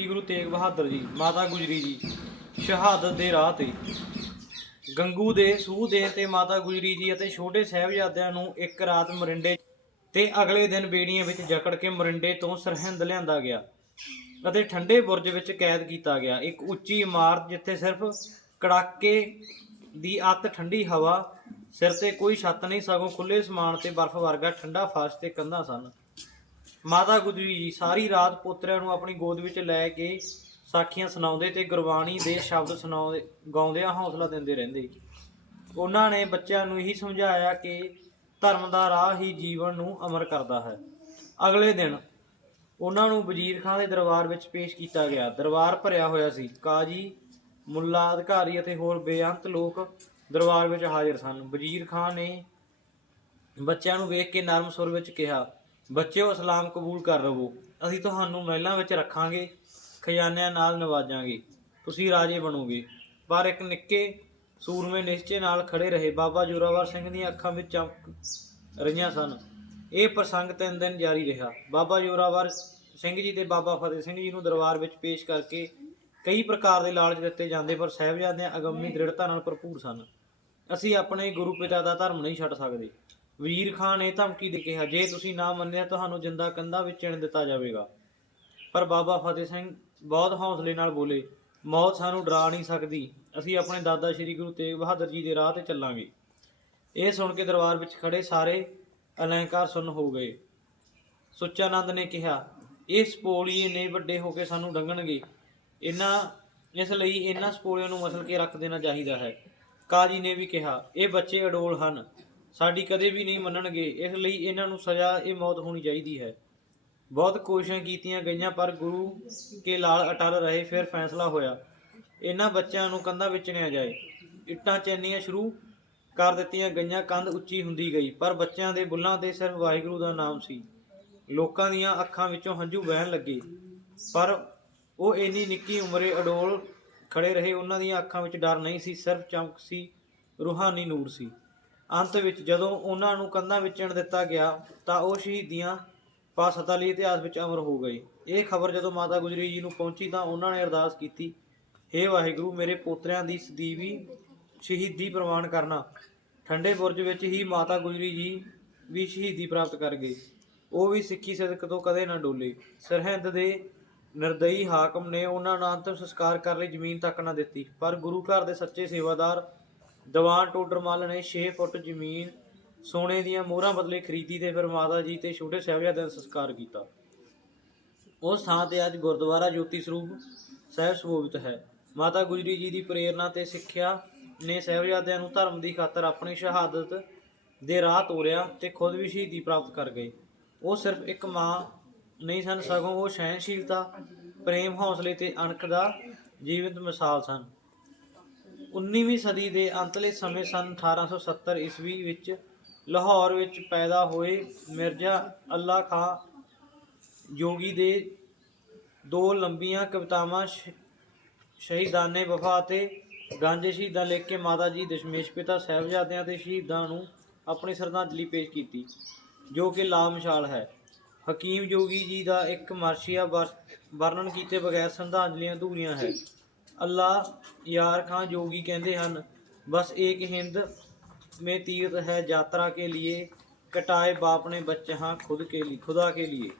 ਸ੍ਰੀ ਗੁਰੂ ਤੇਗ ਬਹਾਦਰ ਜੀ, ਮਾਤਾ ਗੁਜਰੀ ਜੀ, ਸ਼ਹਾਦਤ ਦੇ ਰਾਹ ਤੇ। ਗੰਗੂ ਦੇ, ਸੂਹ ਦੇ ਤੇ ਮਾਤਾ ਗੁਜਰੀ ਜੀ ਅਤੇ ਛੋਟੇ ਸਾਹਿਬਜ਼ਾਦਿਆਂ ਨੂੰ ਇੱਕ ਰਾਤ ਮਰਿੰਡੇ ਤੇ ਅਗਲੇ ਦਿਨ ਬੇੜੀਆਂ ਵਿੱਚ ਜਕੜ ਕੇ ਮਰਿੰਡੇ ਤੋਂ ਸਰਹਿੰਦ ਲਿਆਂਦਾ ਗਿਆ ਅਤੇ ਠੰਡੇ ਬੁਰਜ ਵਿੱਚ ਕੈਦ ਕੀਤਾ ਗਿਆ। ਇੱਕ ਉੱਚੀ ਇਮਾਰਤ ਜਿੱਥੇ ਸਿਰਫ ਕੜਾਕੇ ਦੀ ਅੱਤ ਠੰਡੀ ਹਵਾ, ਸਿਰ ਤੇ ਕੋਈ ਛੱਤ ਨਹੀਂ, ਸਗੋਂ ਖੁੱਲੇ ਸਮਾਨ ਤੇ ਬਰਫ਼ ਵਰਗਾ ਠੰਡਾ ਫਰਸ਼ ਤੇ ਕੰਧਾਂ ਸਨ। ਮਾਤਾ ਗੁਜਰੀ ਜੀ, ਸਾਰੀ ਰਾਤ ਪੋਤਰਿਆਂ ਨੂੰ ਆਪਣੀ ਗੋਦ ਵਿੱਚ ਲੈ ਕੇ ਸਾਖੀਆਂ ਸੁਣਾਉਂਦੇ ਤੇ ਗੁਰਬਾਣੀ ਦੇ ਸ਼ਬਦ ਸੁਣਾਉਂਦੇ, ਗਾਉਂਦਿਆਂ ਹੌਸਲਾ ਦਿੰਦੇ ਰਹਿੰਦੇ ਉਹਨਾਂ ਨੇ ਬੱਚਿਆਂ ਨੂੰ ਇਹੀ ਸਮਝਾਇਆ ਕਿ ਧਰਮ ਦਾ ਰਾਹ ਹੀ ਜੀਵਨ ਨੂੰ ਅਮਰ ਕਰਦਾ ਹੈ। ਅਗਲੇ ਦਿਨ ਉਹਨਾਂ ਨੂੰ ਵਜ਼ੀਰ ਖਾਨ ਦੇ ਦਰਬਾਰ ਵਿੱਚ ਪੇਸ਼ ਕੀਤਾ ਗਿਆ। ਦਰਬਾਰ ਭਰਿਆ ਹੋਇਆ ਸੀ। ਕਾਜੀ, ਮੁੱਲਾ ਅਧਿਕਾਰੀ ਅਤੇ ਹੋਰ ਬੇਅੰਤ ਲੋਕ ਦਰਬਾਰ ਵਿੱਚ ਹਾਜ਼ਰ ਸਨ। ਵਜ਼ੀਰ ਖਾਨ ਨੇ ਬੱਚਿਆਂ ਨੂੰ ਵੇਖ ਕੇ ਨਰਮ ਸੁਰ ਵਿੱਚ ਕਿਹਾ ਬੱਚਿਓ ਇਸਲਾਮ ਕਬੂਲ ਕਰ ਲਵੋ ਅਸੀਂ ਤੁਹਾਨੂੰ ਮਹਿਲਾਂ ਵਿੱਚ ਰੱਖਾਂਗੇ, ਖਜ਼ਾਨਿਆਂ ਨਾਲ ਨਵਾਜਾਂਗੇ। ਤੁਸੀਂ ਰਾਜੇ ਬਣੋਗੇ। ਪਰ ਇੱਕ ਨਿੱਕੇ ਸੂਰਮੇ ਨਿਸ਼ਚੇ ਨਾਲ ਖੜੇ ਰਹੇ। ਬਾਬਾ ਜੋਰਾਵਰ ਸਿੰਘ ਦੀਆਂ ਅੱਖਾਂ ਵਿੱਚ ਚਮਕ ਰਹੀਆਂ ਸਨ। ਇਹ ਪ੍ਰਸੰਗ ਤਿੰਨ ਦਿਨ ਜਾਰੀ ਰਿਹਾ। ਬਾਬਾ ਜੋਰਾਵਰ ਸਿੰਘ ਜੀ ਤੇ ਬਾਬਾ ਫਤਿਹ ਸਿੰਘ ਜੀ ਨੂੰ ਦਰਬਾਰ ਵਿੱਚ ਪੇਸ਼ ਕਰਕੇ ਕਈ ਪ੍ਰਕਾਰ ਦੇ ਲਾਲਚ ਦਿੱਤੇ ਜਾਂਦੇ, ਪਰ ਸਾਹਿਬਜ਼ਾਦਿਆਂ ਅਗੰਮੀ ਦ੍ਰਿੜਤਾ ਨਾਲ ਭਰਪੂਰ ਸਨ। ਅਸੀਂ ਆਪਣੇ ਗੁਰੂ ਪਿਤਾ ਦਾ ਧਰਮ ਨਹੀਂ ਛੱਡ ਸਕਦੇ। ਵੀਰ ਖਾਨ ਨੇ ਧਮਕੀ ਦੇ ਕਿਹਾ, ਜੇ ਤੁਸੀਂ ਨਾ ਮੰਨਿਆ ਤੁਹਾਨੂੰ ਜਿੰਦਾ ਕੰਧਾਂ ਵਿੱਚ ਚਿਣ ਦਿੱਤਾ ਜਾਵੇਗਾ। ਪਰ ਬਾਬਾ ਫਤਿਹ ਸਿੰਘ ਬਹੁਤ ਹੌਸਲੇ ਨਾਲ ਬੋਲੇ, ਮੌਤ ਸਾਨੂੰ ਡਰਾ ਨਹੀਂ ਸਕਦੀ, ਅਸੀਂ ਆਪਣੇ ਦਾਦਾ ਸ੍ਰੀ ਗੁਰੂ ਤੇਗ ਬਹਾਦਰ ਜੀ ਦੇ ਰਾਹ ਤੇ ਚੱਲਾਂਗੇ। ਇਹ ਸੁਣ ਕੇ ਦਰਬਾਰ ਵਿੱਚ ਖੜੇ ਸਾਰੇ ਅਲੰਕਾਰ ਸੁਣ ਹੋ ਗਏ। ਸੁੱਚਾਨੰਦ ਨੇ ਕਿਹਾ ਇਹ ਸਪੋਲੀਏ ਨੇ ਵੱਡੇ ਹੋ ਕੇ ਸਾਨੂੰ ਡੰਗਣਗੇ। ਇਹਨਾਂ, ਇਸ ਲਈ ਇਹਨਾਂ ਸਪੋਲੀਆਂ ਨੂੰ ਮਸਲ ਕੇ ਰੱਖ ਦੇਣਾ ਚਾਹੀਦਾ ਹੈ। ਕਾਜੀ ਨੇ ਵੀ ਕਿਹਾ, ਇਹ ਬੱਚੇ ਅਡੋਲ ਹਨ। ਸਾਡੀ ਕਦੇ ਵੀ ਨਹੀਂ ਮੰਨਣਗੇ, ਇਸ ਲਈ ਇਹਨਾਂ ਨੂੰ ਸਜ਼ਾ ਇਹ ਮੌਤ ਹੋਣੀ ਚਾਹੀਦੀ ਹੈ। ਬਹੁਤ ਕੋਸ਼ਿਸ਼ਾਂ ਕੀਤੀਆਂ ਗਈਆਂ, ਪਰ ਗੁਰੂ ਕੇ ਲਾਲ ਅਟਲ ਰਹੇ, ਫਿਰ ਫੈਸਲਾ ਹੋਇਆ। ਇਹਨਾਂ ਬੱਚਿਆਂ ਨੂੰ ਕੰਧਾਂ ਵਿੱਚ ਚਿਣਿਆ ਜਾਏ। ਇੱਟਾਂ ਚੈਨੀਆਂ ਸ਼ੁਰੂ ਕਰ ਦਿੱਤੀਆਂ ਗਈਆਂ, ਕੰਧ ਉੱਚੀ ਹੁੰਦੀ ਗਈ, ਪਰ ਬੱਚਿਆਂ ਦੇ ਬੁੱਲਾਂ ਤੇ ਸਿਰਫ ਵਾਹਿਗੁਰੂ ਦਾ ਨਾਮ ਸੀ। ਲੋਕਾਂ ਦੀਆਂ ਅੱਖਾਂ ਵਿੱਚੋਂ ਹੰਝੂ ਵਹਿਣ ਲੱਗੇ, ਪਰ ਉਹ ਇੰਨੀ ਨਿੱਕੀ ਉਮਰੇ ਅਡੋਲ ਖੜੇ ਰਹੇ, ਉਹਨਾਂ ਦੀਆਂ ਅੱਖਾਂ ਵਿੱਚ ਡਰ ਨਹੀਂ ਸੀ, ਸਿਰਫ ਚਮਕ ਸੀ, ਰੂਹਾਨੀ ਨੂਰ ਸੀ। ਅੰਤ ਵਿੱਚ ਜਦੋਂ ਉਹਨਾਂ ਨੂੰ ਕੰਧਾਂ ਵਿੱਚ ਦਿੱਤਾ ਗਿਆ ਤਾਂ ਉਹ ਸ਼ਹੀਦੀਆਂ ਪਾਸਤਾ ਲਈ ਇਤਿਹਾਸ ਵਿੱਚ ਅਮਰ ਹੋ ਗਏ। ਇਹ ਖਬਰ ਜਦੋਂ ਮਾਤਾ ਗੁਜਰੀ ਜੀ ਨੂੰ ਪਹੁੰਚੀ ਤਾਂ ਉਹਨਾਂ ਨੇ ਅਰਦਾਸ ਕੀਤੀ, ਹੇ ਵਾਹਿਗੁਰੂ, ਮੇਰੇ ਪੋਤਰਿਆਂ ਦੀ ਸਦੀਵੀ ਸ਼ਹੀਦੀ ਪ੍ਰਵਾਨ ਕਰਨਾ। ਠੰਡੇ ਬੁਰਜ ਵਿੱਚ ਹੀ ਮਾਤਾ ਗੁਜਰੀ ਜੀ ਵੀ ਸ਼ਹੀਦੀ ਪ੍ਰਾਪਤ ਕਰ ਗਏ। ਉਹ ਵੀ ਸਿੱਖੀ ਸਦਕ ਤੋਂ ਕਦੇ ਨਾ ਡੋਲੇ। ਸਰਹਿੰਦ ਦੇ ਨਿਰਦਈ ਹਾਕਮ ਨੇ ਉਹਨਾਂ ਨੂੰ ਅੰਤਮ ਸੰਸਕਾਰ ਕਰਨ ਲਈ ਜ਼ਮੀਨ ਤੱਕ ਨਾ ਦਿੱਤੀ, ਪਰ ਗੁਰੂ ਘਰ ਦੇ ਸੱਚੇ ਸੇਵਾਦਾਰ ਦੀਵਾਨ ਟੋਡਰਮਲ ਨੇ 6 ਫੁੱਟ ਜ਼ਮੀਨ ਸੋਨੇ ਦੀਆਂ ਮੋਹਰਾਂ ਬਦਲੇ ਖਰੀਦੀ ਤੇ ਫਿਰ ਮਾਤਾ ਜੀ ਤੇ ਛੋਟੇ ਸਾਹਿਬਜ਼ਾਦਿਆਂ ਦਾ ਸੰਸਕਾਰ ਕੀਤਾ। ਉਸ ਥਾਂ ਤੇ ਅੱਜ ਗੁਰਦੁਆਰਾ ਜੋਤੀ ਸਰੂਪ ਸਾਹਿਬ ਸੁਭੋਵਿਤ ਹੈ। ਮਾਤਾ ਗੁਜਰੀ ਜੀ ਦੀ ਪ੍ਰੇਰਣਾ ਤੇ ਸਿੱਖਿਆ ਨੇ ਸਾਹਿਬਜ਼ਾਦਿਆਂ ਨੂੰ ਧਰਮ ਦੀ ਖਾਤਰ ਆਪਣੀ ਸ਼ਹਾਦਤ ਦੇ ਰਾਹ ਤੋਰਿਆ ਤੇ ਖੁਦ ਵੀ ਸ਼ਹੀਦੀ ਪ੍ਰਾਪਤ ਕਰ ਗਏ। ਉਹ ਸਿਰਫ ਇੱਕ ਮਾਂ ਨਹੀਂ ਸਨ, ਸਗੋਂ ਉਹ ਸਹਿਣਸ਼ੀਲਤਾ, ਪ੍ਰੇਮ, ਹੌਸਲੇ ਤੇ ਅਣਖ ਦਾ ਜੀਵੰਤ ਮਿਸਾਲ ਸਨ। 19ਵੀਂ ਸਦੀ ਦੇ ਅੰਤਲੇ ਸਮੇਂ ਸਨ 1870 ਈਸਵੀ ਵਿੱਚ ਲਾਹੌਰ ਵਿੱਚ ਪੈਦਾ ਹੋਏ ਮਿਰਜ਼ਾ ਅੱਲਾ ਖਾਂ ਯੋਗੀ ਦੇ ਦੋ ਲੰਬੀਆਂ ਕਵਿਤਾਵਾਂ ਸ਼ਹੀਦਾਨੇ ਵਫਾ ਅਤੇ ਗਾਂਜੇ ਸ਼ਹੀਦਾਂ ਲਿਖ ਕੇ ਮਾਤਾ ਜੀ ਦਸ਼ਮੇਸ਼ ਪਿਤਾ ਸਾਹਿਬਜ਼ਾਦਿਆਂ ਤੇ ਸ਼ਹੀਦਾਂ ਨੂੰ ਆਪਣੀ ਸ਼ਰਧਾਂਜਲੀ ਪੇਸ਼ ਕੀਤੀ, ਜੋ ਕਿ ਲਾਮਸ਼ਾਲ ਹੈ। ਹਕੀਮ ਜੋਗੀ ਜੀ ਦਾ ਇੱਕ ਮਰਸ਼ੀਆ ਵਰ- ਵਰਣਨ ਕੀਤੇ ਬਗੈਰ ਸ਼ਰਧਾਂਜਲੀਆਂ ਅਧੂਰੀਆਂ ਹੈ। ਅੱਲਾ यार खां जोगी कहते हैं बस एक हिंद में तीर्थ है यात्रा के लिए कटाए बाप ने बच्चे हाँ खुद के लिए खुदा के लिए